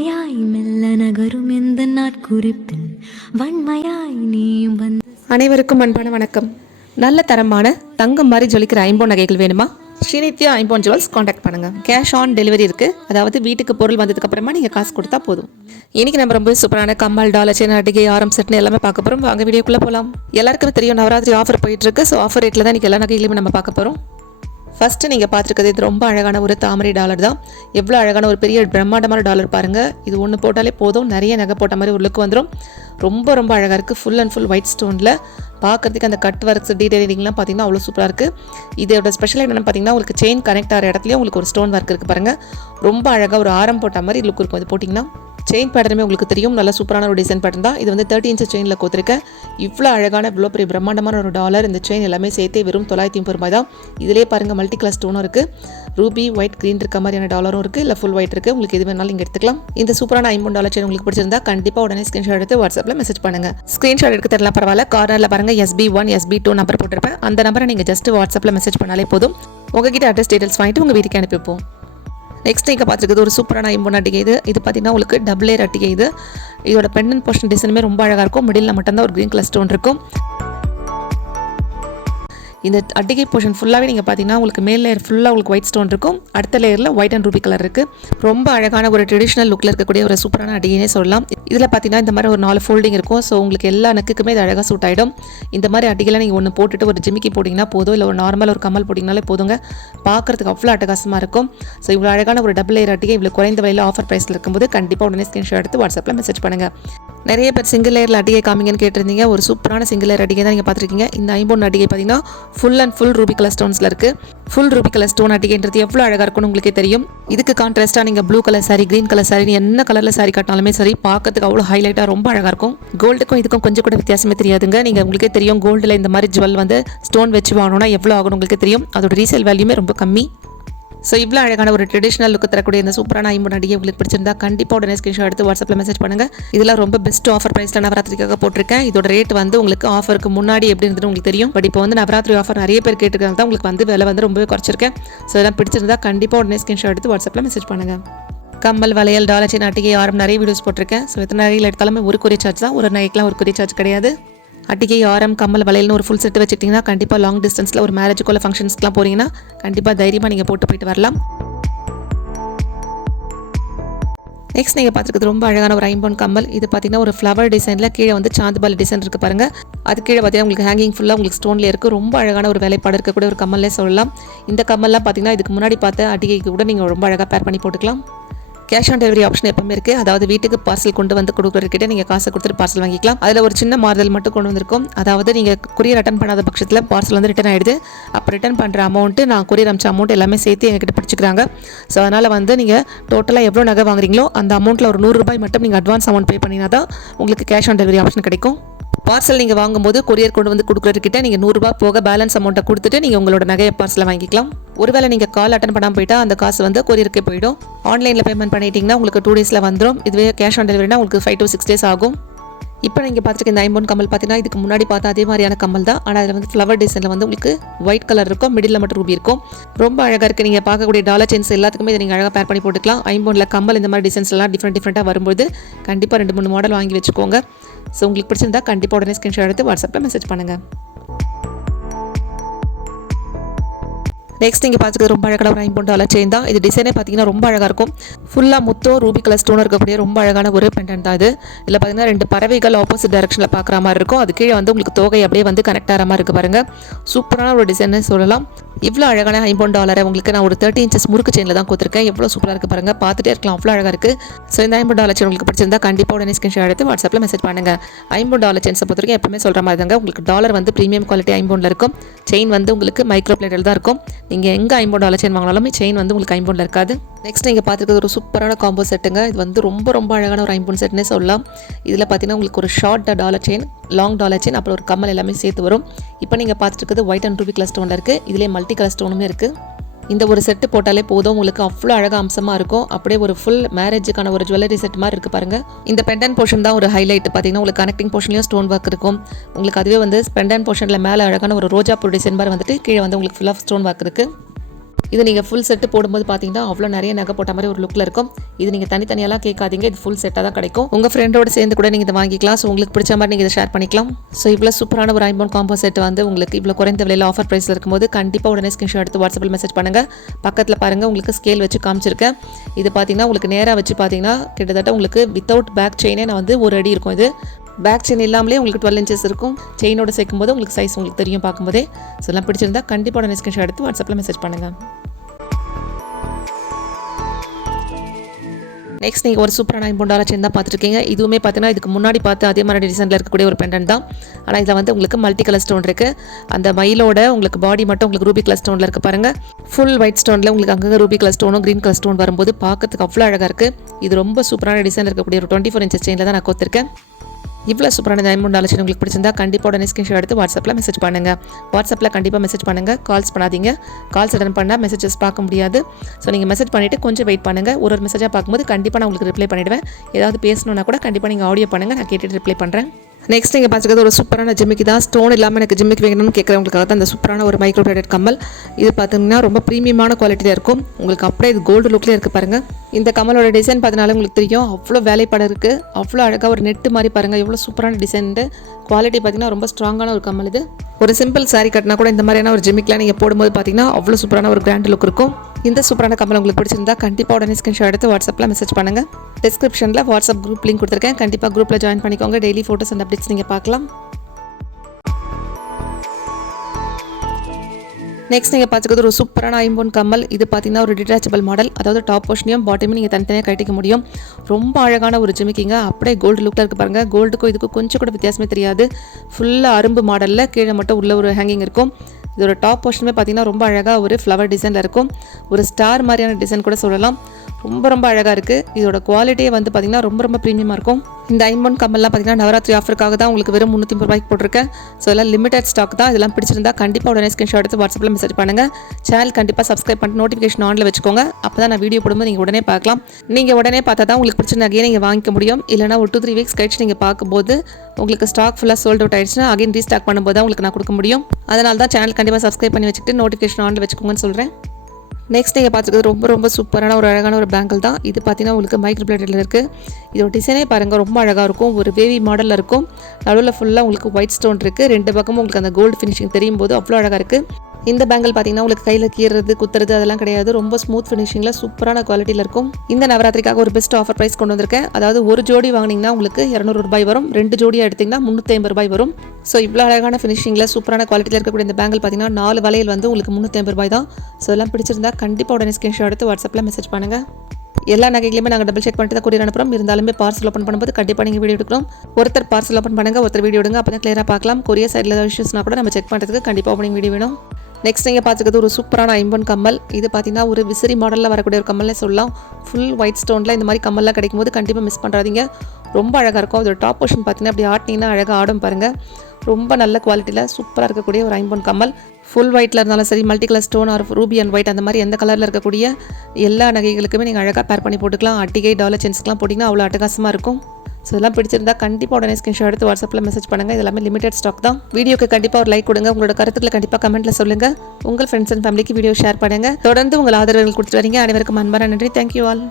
மென்மையாய் மெல்ல நகரும் எந்த நாட்குறிப்பில் வன்மையாய் நீயும் வந்து. அனைவருக்கும் அன்பான வணக்கம். நல்ல தரமான தங்கம் மாதிரி ஜொலிக்கிற ஐம்பொன் நகைகள் வேணுமா? ஸ்ரீநித்யா ஐம்பொன் ஜுவல்ஸ் காண்டாக்ட் பண்ணுங்க. கேஷ் ஆன் டெலிவரி இருக்கு. அதாவது வீட்டுக்கு பொருள் வந்ததுக்கு அப்புறமா நீங்க காசு கொடுத்தா போதும். இன்னைக்கு நம்ம ரொம்ப சூப்பரான கம்மல், டாலர் செயின், அடிகை, ஆரம் செட்னு எல்லாமே பார்க்க போறோம். வாங்க வீடியோக்குள்ள போலாம். எல்லாருக்கும் தெரியும் நவராத்திரி ஆஃபர் போயிட்டு இருக்கு. ஸோ ஆஃபர் ரேட்ல தான் இன்னைக்கு எல்லா நகைகளையும் நம்ம பார்க்க போறோம். ஃபர்ஸ்ட் நீங்கள் பார்த்துருக்கிறது இது ரொம்ப அழகான ஒரு தாமரை டாலர் தான். எவ்வளோ அழகான ஒரு பெரிய பிரம்மாண்டமான டாலர் பாருங்கள். இது ஒன்று போட்டாலே போதும், நிறைய நகை போட்ட மாதிரி ஒரு லுக் வந்துடும். ரொம்ப ரொம்ப அழகாக இருக்குது. ஃபுல் அண்ட் ஃபுல் ஒயிட் ஸ்டோனில் பார்க்குறதுக்கு அந்த கட் ஒர்க்ஸ் டீடைலிங்லாம் பார்த்தீங்கன்னா அவ்வளோ சூப்பராக இருக்குது. இதோட ஸ்பெஷல் என்னென்னு பார்த்தீங்கன்னா உங்களுக்கு செயின் கனெக்ட் ஆகிற இடத்துலையும் உங்களுக்கு ஒரு ஸ்டோன் ஒர்க் இருக்குது பாருங்கள். ரொம்ப அழகாக ஒரு ஆரம் போட்ட மாதிரி லுக் இருக்கும். இது போட்டிங்கன்னா செயின் பேட்டர்னுமே உங்களுக்கு தெரியும். நல்ல சூப்பரான ஒரு டிசைன் பேட்டர்ன் தான். இது வந்து 30 இன்ச் செயினில் கோத்திருக்கேன். இவ்வளோ அழகான இவ்வளோ பெரிய பிரம்மாண்டமான ஒரு டாலர். இந்த செயின் எல்லாமே சேர்த்து வெறும் 930 ரூபாய் தான். இதிலே பாருங்கள் மல்டி கலர் ஸ்டோனும் இருக்குது. ரூபி ஒயிட் க்ரீன் இருக்க மாதிரியான டாலரும் இருக்குது, இல்லை ஃபுல் ஒயிட் இருக்குது. உங்களுக்கு எது வேணாலும் இங்கே எடுத்துக்கலாம். இந்த சூப்பரான $50 செயின் உங்களுக்கு பிடிச்சிருந்தா கண்டிப்பாக உடனே ஸ்க்ரீன்ஷாட் எடுத்து வாட்ஸ்அப்பில் மெசேஜ் பண்ணுங்கள். ஸ்க்ரீன்ஷாட் எடுக்க தெரியல பரவாயில்ல, கார்னரில் பாருங்கள் SB1 SB2 நம்பர் போட்டிருப்பேன். அந்த நம்பரை நீங்கள் ஜஸ்ட் வாட்ஸ்அப்பில் மெசேஜ் பண்ணாலே போதும். உங்ககிட்ட அட்ரஸ் டீடைல்ஸ் வாங்கிட்டு உங்கள் வீட்டுக்கு அனுப்பிப்போம். நெக்ஸ்ட் நீங்கள் பார்த்துருக்குது ஒரு சூப்பரான ஐம்பொன் அட்டிகை. இது பார்த்தீங்கன்னா உங்களுக்கு டபுள் லேயர் அட்டிகை. இதோட பெண்டன் போர்ஷன் டிசைனுமே ரொம்ப அழகாக இருக்கும். மிடில் மட்டும்தான் ஒரு க்ரீன் கலர் ஸ்டோன் இருக்கும். இந்த அட்டிகை போர்ஷன் ஃபுல்லாகவே நீங்கள் பார்த்தீங்கன்னா உங்களுக்கு மேல் லேயர் ஃபுல்லாக உங்களுக்கு ஒயிட் ஸ்டோன் இருக்கும். அடுத்த லேயரில் ஒயிட் அண்ட் ரூபி கலர் இருக்குது. ரொம்ப அழகான ஒரு ட்ரெடிஷ்னல் லுக்கில் இருக்கக்கூடிய ஒரு சூப்பரான அட்டிகைனே சொல்லலாம். இதில் பார்த்தீங்கன்னா இந்த மாதிரி ஒரு 4 ஃபோல்டிங் இருக்கும். ஸோ உங்களுக்கு எல்லா நெக்குக்குமே இது அழகாக சூட் ஆகிடும். இந்த மாதிரி அட்டிகைலாம் நீங்கள் ஒன்று போட்டுட்டு ஒரு ஜிமிக்கி போட்டிங்கன்னா போதும், இல்லை ஒரு நார்மல் ஒரு கம்மல் போட்டிங்கனாலே போதுங்க. பார்க்குறதுக்கு அவ்வளோ அட்டகாசமாக இருக்கும். ஸோ இவ்வளோ அழகான ஒரு டபுள் லேயர் அட்டிகை இவ்வளோ குறைந்த விலையில் ஆஃபர் ப்ரைஸில் இருக்கும்போது கண்டிப்பாக உடனே ஸ்க்ரீன்ஷாட் எடுத்து வாட்ஸ்அப்பில் மெசேஜ் பண்ணுங்கள். நிறைய பேர் சிங்கிள் லேயரில் அட்டிகை காமிங்கன்னு கேட்டிருந்தீங்க. ஒரு சூப்பரான சிங்கிள் லேயர் அட்டிகை தான் நீங்கள் பார்த்துருக்கீங்க. இந்த ஐம்பொன் அட்டிகை பார்த்தீங்கன்னா full and full ruby colour ஸ்டோன்ஸில் இருக்குது. ஃபுல் ரூபி கலர் ஸ்டோன் அட்டிகைன்றது எவ்வளோ அழகாக இருக்கும்னு உங்களுக்கே தெரியும். இதுக்கு கான்ட்ராஸ்ட்டாக நீங்கள் blue colour sari, green colour sari, என்ன கலரில் சாரி காட்டினாலுமே சரி பார்க்கறதுக்கு அவ்வளோ ஹைலைட்டாக ரொம்ப அழகாக இருக்கும். கோல்டுக்கும் இதுக்கும் கொஞ்சம் கூட வித்தியாசமே தெரியாதுங்க. நீங்கள் உங்களுக்கே தெரியும் கோல்டில் இந்த மாதிரி ஜுவல் வந்து ஸ்டோன் வச்சு வாங்கணும்னா எவ்வளோ ஆகணும் உங்களுக்கே தெரியும். அதோட ரீசேல் வேல்யூமே ரொம்ப கம்மி. ஸோ இவ்வளோ அழகான ஒரு ட்ரெடிஷ்னல் லுக்கு தரக்கூடிய இந்த சூப்பரான ஐம்பொன் அட்டிகை உங்களுக்கு பிடிச்சிருந்தா கண்டிப்பாக உடனே ஸ்க்ரீன்ஷாட் எடுத்து வாட்ஸ்அப்பில் மெசேஜ் பண்ணுங்கள். இதெல்லாம் ரொம்ப பெஸ்ட் ஆஃபர் ப்ரைஸில் நவராத்திரிக்காக போட்டிருக்கேன். இதோட ரேட் வந்து உங்களுக்கு ஆஃபருக்கு முன்னாடி எப்படி இருந்தது உங்களுக்கு தெரியும். பட் இப்போ வந்து நவராத்திரி ஆஃபர் நிறைய பேர் கேட்டுக்கிறது தான் உங்களுக்கு வந்து விலை வந்து ரொம்பவே குறைச்சிருக்கேன். ஸோ இதெல்லாம் பிடிச்சிருந்தா கண்டிப்பாக உடனே ஸ்க்ரீன்ஷாட் எடுத்து வாட்ஸ்அப்பில் மெசேஜ் பண்ணுங்கள். கம்மல், வளையல், டாலர் செயின், அட்டிகை, ஆரம் நிறைய வீடியோஸ் போட்டிருக்கேன். ஸோ எத்தனை நகைகள் எடுத்தாலுமே ஒரு கொரியர் சார்ஜ் தான். ஒரு நகைக்கெலாம் ஒரு கொரியர் சார்ஜ் கிடையாது. அட்டிகை, ஆரம், கம்மல், வளையல்னு ஒரு ஃபுல் செட்டு வச்சுக்கிட்டிங்கன்னா கண்டிப்பாக லாங் டிஸ்டன்ஸில் ஒரு மேரேஜுக்குள்ள ஃபங்க்ஷன்ஸ்க்குலாம் போகிறீங்கன்னா கண்டிப்பாக தைரியமாக நீங்கள் போயிட்டு வரலாம். நெக்ஸ்ட் நீங்கள் பார்த்துருக்குது ரொம்ப அழகான ஒரு ஐம்பொன் கம்மல். இது பார்த்தீங்கன்னா ஒரு ஃப்ளவர் டிசைனில் கீழே வந்து சாந்துபால் டிசைன் இருக்குது பாருங்கள். அது கீழே பார்த்தீங்கன்னா உங்களுக்கு ஹேங்கிங் ஃபுல்லாக உங்களுக்கு ஸ்டோன்லேயே இருக்குது. ரொம்ப அழகான ஒரு வேலைப்பாடு இருக்கக்கூடிய ஒரு கம்மல்லே சொல்லலாம். இந்த கம்மல்லாம் பார்த்தீங்கன்னா இதுக்கு முன்னாடி பார்த்த அட்டிகைக்கு கூட நீங்கள் ரொம்ப அழகாக பேர் பண்ணி போட்டுக்கலாம். கேஷ் ஆன் டெலிவரி ஆப்ஷன் எப்பவுமே இருக்குது. அதாவது வீட்டுக்கு பார்சல் கொண்டு வந்து கொடுக்குறதுக்கிட்ட நீங்கள் காசை கொடுத்துட்டு பார்சல் வாங்கிக்கலாம். அதில் ஒரு சின்ன மாறுதல் மட்டும் கொண்டு வந்திருக்கும். அதாவது நீங்கள் கொரியர் ரிட்டர்ன் பண்ணாத பட்சத்தில் பார்சல் வந்து ரிட்டர்ன் ஆகிடுது. அப்போ ரிட்டர்ன் பண்ணுற அமௌண்ட்டு நான் கொரியர் அமிச்ச அமௌண்ட் எல்லாமே சேர்த்து எங்ககிட்ட பிடிச்சிக்கிறாங்க. ஸோ அதனால் வந்து நீங்கள் டோட்டலாக எவ்வளோ நகை வாங்குறீங்களோ அந்த அமௌண்ட்டில் ஒரு 100 ரூபாய் மட்டும் நீங்கள் அட்வான்ஸ் அமௌண்ட் பே பண்ணினா தான் உங்களுக்கு கேஷ் ஆன் டெலிவரி ஆப்ஷன் கிடைக்கும். பார்சல் நீங்கள் வாங்கும்போது கொரியர் கொண்டு வந்து கொடுக்குறதுக்கிட்ட நீங்கள் 100 ரூபாய் போக பேலன்ஸ் அமௌண்ட்டை கொடுத்துட்டு நீங்கள் உங்களோட நகையை பார்சலை வாங்கிக்கலாம். ஒருவேளை நீங்கள் கால் அட்டன் பண்ணாமல் போயிட்டா அந்த காசு வந்து கொரியருக்கே போயிடும். ஆன்லைனில் பேமெண்ட் பண்ணிட்டீங்கன்னா உங்களுக்கு 2 டேஸில் வந்துடும். இதுவே கேஷ் ஆன் டெலிவரினா உங்களுக்கு 5 to 6 days ஆகும். இப்போ நீங்கள் பார்த்துருக்க இந்த ஐம்பொன் கம்மல் பார்த்தீங்கன்னா இதுக்கு முன்னாடி பார்த்தா அதே மாதிரியான கம்மல் தான். ஆனால் அதில் வந்து ஃப்ளவர் டிசைனில் வந்து உங்களுக்கு ஒயிட் கலர் இருக்கும், மிடில் மட்டும் ரூபி இருக்கும். ரொம்ப அழகாக இருக்குது. நீங்கள் பார்க்கக்கூடிய டாலர் செயின்ஸ் எல்லாத்துக்குமே இதை நீங்கள் அழகாக பேர் பண்ணி போட்டுக்கலாம். ஐம்பொனில் கம்மல் இந்த மாதிரி டிசைன்ஸ்லாம் டிஃப்ரெண்ட்டாக வரும்போது கண்டிப்பாக 2-3 மாடல் வாங்கி வச்சுக்கோங்க. ஸோ உங்களுக்கு பிடிச்சிருந்தா கண்டிப்பாக உடனே ஸ்க்ரீன்ஷாட் எடுத்து வாட்ஸ்அப்பில் மெசேஜ் பண்ணுங்கள். நெக்ஸ்ட் நீங்கள் பார்த்துக்கிறது ரொம்ப அழகான ஒரு ஐம்பொன் டாலர் செயின் தான். இது டிசைனே பார்த்தீங்கன்னா ரொம்ப அழகாக இருக்கும். ஃபுல்லாக முத்தோ ரூபி கலர் ஸ்டோன் இருக்கக்கூடிய ரொம்ப அழகான ஒரு பெண்டன்ட் தான் இது. இதில் பார்த்தீங்கன்னா 2 பறவைகள் ஆப்போசிட் டைரக்ஷனில் பார்க்குற மாதிரி இருக்கும். அது கீழே வந்து உங்களுக்கு தோகை அப்படியே வந்து கனெக்ட் ஆகிற மாதிரி இருக்குது பாருங்கள். சூப்பரான ஒரு டிசைன்னு சொல்லலாம். இவ்வளோ அழகான ஐம்பொன் டாலரை உங்களுக்கு நான் ஒரு 30 inches முறுக்கு செயினில் தான் கொடுத்துருக்கேன். எவ்வளோ சூப்பராக இருக்குது பாருங்கள். பார்த்துட்டே இருக்கலாம், அவ்வளோ அழகாக இருக்குது. ஸோ இந்த ஐம்பொன் டாலர் செயின் உங்களுக்கு பிடிச்சிருந்தா கண்டிப்பாக உடனே ஸ்க்ரீன்ஷாட் எடுத்து வாட்ஸ்அப்பில் மெசேஜ் பண்ணுங்கள். ஐம்பொன் டாலர் செயின்ஸை பொறுத்த வரைக்கும் எப்பவுமே சொல்கிற மாதிரி தாங்க. உங்களுக்கு டாலர் வந்து ப்ரீமியம் குவாலிட்டி ஐம்பொனில் இருக்கும். செயின் வந்து உங்களுக்கு மைக்ரோ பிளேட்டில் தான் இருக்கும். நீங்கள் எங்கே ஐம்பொன் டாலர் செயின் வாங்கினாலும் செயின் வந்து உங்களுக்கு ஐம்பொனில் இருக்காது. நெக்ஸ்ட் நீங்கள் பார்த்துருக்கிறது ஒரு சூப்பரான காம்போ செட்டுங்க. இது வந்து ரொம்ப அழகான ஒரு ஐம்பொன் செட்னே சொல்லலாம். இதில் பார்த்தீங்கன்னா உங்களுக்கு ஒரு short dollar chain, long dollar chain, அப்புறம் ஒரு கம்மல் எல்லாமே சேர்த்து வரும். இப்போ நீங்கள் பார்த்துட்டு இருக்கிறது ஒயிட் அண்ட் ரூபி கலர் ஸ்டோனில் இருக்குது. இதிலே மல்டி கலர் ஸ்டோனுமே இருக்குது. இந்த ஒரு செட்டு போட்டாலே போதும், உங்களுக்கு அவ்வளோ அழகாக அம்சமாக இருக்கும். அப்படியே ஒரு ஃபுல் மேரேஜுக்கான ஒரு ஜுவல்லரி செட் மாதிரி இருக்குது பாருங்கள். இந்த பெண்டன் போர்ஷன் தான் ஒரு ஹைலைட். பார்த்தீங்கன்னா உங்களுக்கு கனெக்டிங் போர்ஷன்லையும் ஸ்டோன் ஒர்க் இருக்கும். உங்களுக்கு அதுவே வந்து பெண்டன் போர்ஷனில் மேலே அழகான ஒரு ரோஜா பூ டிசைன் மாதிரி வந்துட்டு கீழே வந்து உங்களுக்கு ஃபுல்லாக ஸ்டோன் ஒர்க் இருக்குது. இது நீங்கள் ஃபுல் செட்டு போடும்போது பார்த்தீங்கன்னா அவ்வளோ நிறைய நகை போட்ட மாதிரி ஒரு லுக்கில் இருக்கும். இது நீங்கள் தனித்தனியாலாம் கேட்காதீங்க, இது ஃபுல் செட்டாக தான் கிடைக்கும். உங்கள் ஃப்ரெண்டோட சேர்ந்து கூட நீங்கள் இதை வாங்கிக்கலாம். ஸோ உங்களுக்கு பிடிச்ச மாதிரி நீங்கள் இதை ஷேர் பண்ணிக்கலாம். ஸோ இவ்வளோ சூப்பரான ஒரு ஐம்பொன் காம்போ செட் வந்து உங்களுக்கு இவ்வளோ குறைந்த விலையில் ஆஃபர் ப்ரைஸில் இருக்கும்போது கண்டிப்பாக உடனே ஸ்கிரீன்ஷாட் எடுத்து வாட்ஸ்அப்பில் மெசேஜ் பண்ணுங்கள். பக்கத்தில் பாருங்கள், உங்களுக்கு ஸ்கேல் வச்சு காமிச்சிருக்கேன். இது பார்த்தீங்கன்னா உங்களுக்கு நேராக வச்சு பார்த்தீங்கன்னா கிட்டத்தட்ட உங்களுக்கு வித்தவுட் பேக் செயினே நான் வந்து ஒரு அடி இருக்கும். இது பேக் செயின் இல்லாமலே உங்களுக்கு 12 இன்ச்சஸ் இருக்கும். செயினோட சேர்க்கும்போது உங்களுக்கு சைஸ் உங்களுக்கு தெரியும் பார்க்கும்போதே. ஸோ எல்லாம் பிடிச்சிருந்தா கண்டிப்பாக உடனே ஸ்கிரீன்ஷாட் எடுத்து வாட்ஸ்அப்பில் மெசேஜ் பண்ணுங்கள். நெக்ஸ்ட் நீங்கள் ஒரு சூப்பரான ஐம்பொன் செயின் தான் பார்த்துருக்கீங்க. இதுவுமே பார்த்தீங்கன்னா இதுக்கு முன்னாடி பார்த்து அதே மாதிரி டிசைனில் இருக்கக்கூடிய ஒரு பெண்டன்ட் தான். ஆனால் இதில் வந்து உங்களுக்கு மல்டி கலர் ஸ்டோன் இருக்குது. அந்த மயிலோட உங்களுக்கு பாடி மட்டும் உங்களுக்கு ரூபி கலர் ஸ்டோனில் இருக்குது பாருங்கள். ஃபுல் ஒயிட் ஸ்டோனில் உங்களுக்கு அங்கங்கே ரூபி கலர் ஸ்டோனும் க்ரீன் கலர் ஸ்டோன் வரும்போது பார்க்கறதுக்கு அவ்வளோ அழகாக இருக்குது. இது ரொம்ப சூப்பரான டிசைனில் இருக்கக்கூடிய ஒரு 24 இன்ச்சஸ் செயினில் தான் நான் கோத்திருக்கேன். இவ்வளோ சூப்பரான ஐம்பொன் செயின் உங்களுக்கு பிடிச்சிருந்தா கண்டிப்பாக உடனே ஸ்கிரீன்ஷாட் எடுத்து வாட்ஸ்அப்பில் மெசேஜ் பண்ணுங்கள். வாட்ஸ்அப்பில் கண்டிப்பாக மெசேஜ் பண்ணுங்கள், கால்ஸ் பண்ணாதீங்க. கால்ஸ் அட்டன் பண்ணால் மெசேஜஸ் பார்க்க முடியாது. ஸோ நீங்கள் மெசேஜ் பண்ணிவிட்டு கொஞ்சம் வெயிட் பண்ணுங்கள். ஒரு மெசேஜாக பார்க்கும்போது கண்டிப்பாக நான் உங்களுக்கு ரிப்ளை பண்ணிவிடுவேன். ஏதாவது பேசணுன்னா கூட கண்டிப்பாக நீங்கள் ஆடியோ பண்ணுங்கள், நான் கேட்டுட்டு ரிப்ளை பண்ணுறேன். நெக்ஸ்ட் நீங்கள் பார்த்துக்கிறது ஒரு சூப்பரான ஜிமிக்கி தான். ஸ்டோன் இல்லாமல் எனக்கு ஜிமிக்கி வேணும்னு கேட்குறவங்களுக்காக தான் இந்த சூப்பரான ஒரு மைக்ரோ பிளேடட் கம்மல். இது பார்த்தீங்கன்னா ரொம்ப ப்ரீமியமான குவாலிட்டியில் இருக்கும். உங்களுக்கு அப்படியே இது கோல்டு லுக்லேயே இருக்குது பாருங்கள். இந்த கம்மலோட டிசைன் பார்த்தனால உங்களுக்கு தெரியும் அவ்வளோ வேலைப்பாடு இருக்குது. அவ்வளோ அழகாக ஒரு நெட்டு மாதிரி பாருங்கள், எவ்வளோ சூப்பரான டிசைன்ட்டு. குவாலிட்டி பார்த்தீங்கன்னா ரொம்ப ஸ்ட்ராங்கான ஒரு கம்மல். இது ஒரு சிம்பிள் சாரீ கட்டினா கூட இந்த மாதிரியான ஒரு ஜிமிக்கில் நீங்கள் போடும்போது பார்த்தீங்கன்னா அவ்வளோ சூப்பரான ஒரு கிராண்ட் லுக் இருக்கும். இந்த சூப்பரான கம்மல் உங்களுக்கு பிடிச்சிருந்தா கண்டிப்பாக உடனே ஸ்கிரீன்ஷாட் எடுத்து வாட்ஸ்அப்பில் மெசேஜ் பண்ணுங்கள். டிஸ்கிரிப்ஷனில் வாட்ஸ்அப் குரூப் லிங்க் கொடுத்துருக்கேன். கண்டிப்பாக குரூப்பில் ஜாயின் பண்ணிக்கோங்க. டெய்லி ஃபோட்டோஸ் அண்ட் அப்டேட்ஸ் நீங்கள் பார்க்கலாம். நெக்ஸ்ட் நீங்கள் பார்த்துக்கிறது ஒரு சூப்பரான ஐம்பொன் கம்மல். இது பார்த்தீங்கன்னா ஒரு டிட்டாச்சபிள் மாடல், அதாவது டாப் போர்ஷனையும் பாட்டமையும் நீங்கள் தனித்தனியாக கட்டிக்க முடியும். ரொம்ப அழகான ஒரு ஜிமிக்கிங்க. அப்படியே கோல்டு லுக்கில் இருக்குது பாருங்கள். கோல்டுக்கும் இதுக்கும் கொஞ்சம் கூட வித்தியாசமே தெரியாது. ஃபுல்லாக அரும்பு மாடலில் கீழே மட்டும் உள்ள ஒரு ஹேங்கிங் இருக்கும். இதோட டாப் போர்ஷனுமே பார்த்தீங்கன்னா ரொம்ப அழகாக ஒரு ஃப்ளவர் டிசைனில் இருக்கும். ஒரு ஸ்டார் மாதிரியான டிசைன் கூட சொல்லலாம். ரொம்ப ரொம்ப அழகாக இருக்குது. இதோட குவாலிட்டியே வந்து பார்த்திங்கன்னா ரொம்ப ரொம்ப ப்ரீமியமாக இருக்கும். இந்த ஐம்பொன் கம்மல்லாம் பார்த்தீங்கன்னா நவராத்திரி ஆஃபருக்காக தான் உங்களுக்கு வெறும் 350 ரூபாய்க்கு போட்டிருக்கேன். ஸோ எல்லாம் லிமிடெட் ஸ்டாக் தான். இதெல்லாம் பிடிச்சிருந்தா கண்டிப்பாக உடனே ஸ்கிரீன்ஷாட் எடுத்து வாட்ஸ்அப்பில் மெசேஜ் பண்ணுங்கள். சேனல் கண்டிப்பாக சப்ஸ்கிரைப் பண்ணிட்டு நோட்டிஃபிகேஷன் ஆனில் வச்சுக்கோங்க. அப்போ தான் நான் வீடியோ போடும்போது நீங்கள் உடனே பார்க்கலாம். நீங்கள் உடனே பார்த்தா தான் உங்களுக்கு பிடிச்ச நகையை நீங்கள் வாங்கிக்க முடியும். இல்லைனா ஒரு 2-3 வீக்ஸ் கழிச்சு நீங்கள் பார்க்கும்போது உங்களுக்கு ஸ்டாக் ஃபுல்லாக சோல்ட் அவுட் ஆயிடுச்சுன்னா அகைன் ரீஸ்டாக் பண்ணும்போது தான் உங்களுக்கு நான் கொடுக்க முடியும். அதனால தான் சேனல் கண்டிப்பாக சப்ஸ்கிரைப் பண்ணி வச்சுட்டு நோட்டிஃபிகேஷன் ஆனில் வச்சுக்கோங்கன்னு சொல்கிறேன். நெக்ஸ்ட் நீங்கள் பார்த்துக்கிறது ரொம்ப ரொம்ப சூப்பரான ஒரு அழகான ஒரு பேங்கிள் தான். இது பார்த்தீங்கன்னா உங்களுக்கு மைக்ரோ பிளேட்டடில் இருக்குது. இதோட டிசைனே பாருங்கள், ரொம்ப அழகாக இருக்கும். ஒரு வேவி மாடலில் இருக்கும். நடுவில் ஃபுல்லாக உங்களுக்கு ஒயிட் ஸ்டோன் இருக்குது. 2 பக்கமும் உங்களுக்கு அந்த கோல்டு ஃபினிஷிங் தெரியும் போது அவ்வளோ அழகாக இருக்குது. இந்த பேங்கிள் பார்த்தீங்கன்னா உங்களுக்கு கையில் கீறது குத்துறது அதெல்லாம் கிடையாது. ரொம்ப ஸ்மூத் ஃபினிஷிங்கில் சூப்பரான குவாலிட்டியில் இருக்கும். இந்த நவராத்திரிக்காக ஒரு பெஸ்ட் ஆஃபர் ப்ரைஸ் கொண்டு வந்திருக்கேன். அதாவது ஒரு ஜோடி வாங்கினீங்கன்னா உங்களுக்கு 200 ரூபாய் வரும். 2 ஜோடியாக எடுத்திங்கன்னா 350 ரூபாய் வரும். ஸோ இவ்வளோ அழகான ஃபினிஷிங்கில் சூப்பரான குவாலிட்டியில் இருக்கக்கூடிய இந்த பேங்கிள் பார்த்தீங்கன்னா 4 வளையல் வந்து உங்களுக்கு 350 ரூபாய் தான். ஸோ எல்லாம் பிடிச்சிருந்தா கண்டிப்பாக உடனே ஸ்கிரீன்ஷாட் எடுத்து வாட்ஸ்அப்பில் மெசேஜ் பண்ணுங்கள். எல்லா நகைகளையுமே நாங்கள் டபுள் செக் பண்ணிட்டு தான் கொரியர் அனுப்புகிறோம். இருந்தாலுமே பார்சல் ஓப்பன் பண்ணும்போது கண்டிப்பாக நீங்கள் வீடியோ எடுக்கணும். ஒருத்தர் பார்சல் ஓப்பன் பண்ணுங்கள், ஒருத்தர் வீடியோ எடுங்க. அப்போ தான் கிளியராக பார்க்கலாம். கொரியர் சைடில் ஏதாவது இஷ்யூஸ்னா கூட நம்ம செக் பண்ணுறதுக்கு கண்டிப்பாக ஓப்பனிங் வீடியோ வேணும். நெக்ஸ்ட் நீங்கள் பார்த்துக்கிறது ஒரு சூப்பரான ஐம்பொன் கம்மல். இது பார்த்தீங்கன்னா ஒரு விசிறி மாடலில் வரக்கூடிய ஒரு கம்மல்னே சொல்லலாம். ஃபுல் ஒயிட் ஸ்டோனில் இந்த மாதிரி கம்மல்லாம் கிடைக்கும் போது கண்டிப்பாக மிஸ் பண்ணுறாதீங்க. ரொம்ப அழகாக இருக்கும். அதோட டாப் போர்ஷன் பார்த்தீங்கன்னா அப்படி ஆட்டினீங்கன்னா அழகாக ஆடும் பாருங்கள். ரொம்ப நல்ல குவாலிட்டியில் சூப்பராக இருக்கக்கூடிய ஒரு ஐம்பொன் கம்மல். ஃபுல் ஒயிட்டில் இருந்தாலும் சரி, multi colour stone or ruby and white அந்த மாதிரி எந்த கலரில் இருக்கக்கூடிய எல்லா நகைகளுக்குமே நீங்கள் அழகாக பேர் பண்ணி போட்டுக்கலாம். அட்டிகை டாலர் சென்ஸ்க்கெலாம் போட்டிங்கன்னா அவ்வளோ அட்டகாசமாக இருக்கும். ஸோ இதெல்லாம் பிடிச்சிருந்தா கண்டிப்பாக உடனே ஸ்கிரீன்ஷாட் எடுத்து வாட்ஸ்அப்பில் மெசேஜ் பண்ணுங்கள். இது எல்லாமே லிமிடெட் ஸ்டாக் தான். வீடியோக்கு கண்டிப்பாக ஒரு லைக் கொடுங்க. உங்களோட கருத்துக்களை கண்டிப்பாக கமெண்ட்டில் சொல்லுங்கள். உங்கள் ஃப்ரெண்ட்ஸ் அண்ட் ஃபேமிலிக்கு வீடியோ ஷேர் பண்ணுங்கள். தொடர்ந்து உங்கள் ஆதரவுகள் கொடுத்துட்டு வரீங்க. அனைவருக்கும் அன்பான நன்றி. Thank you all.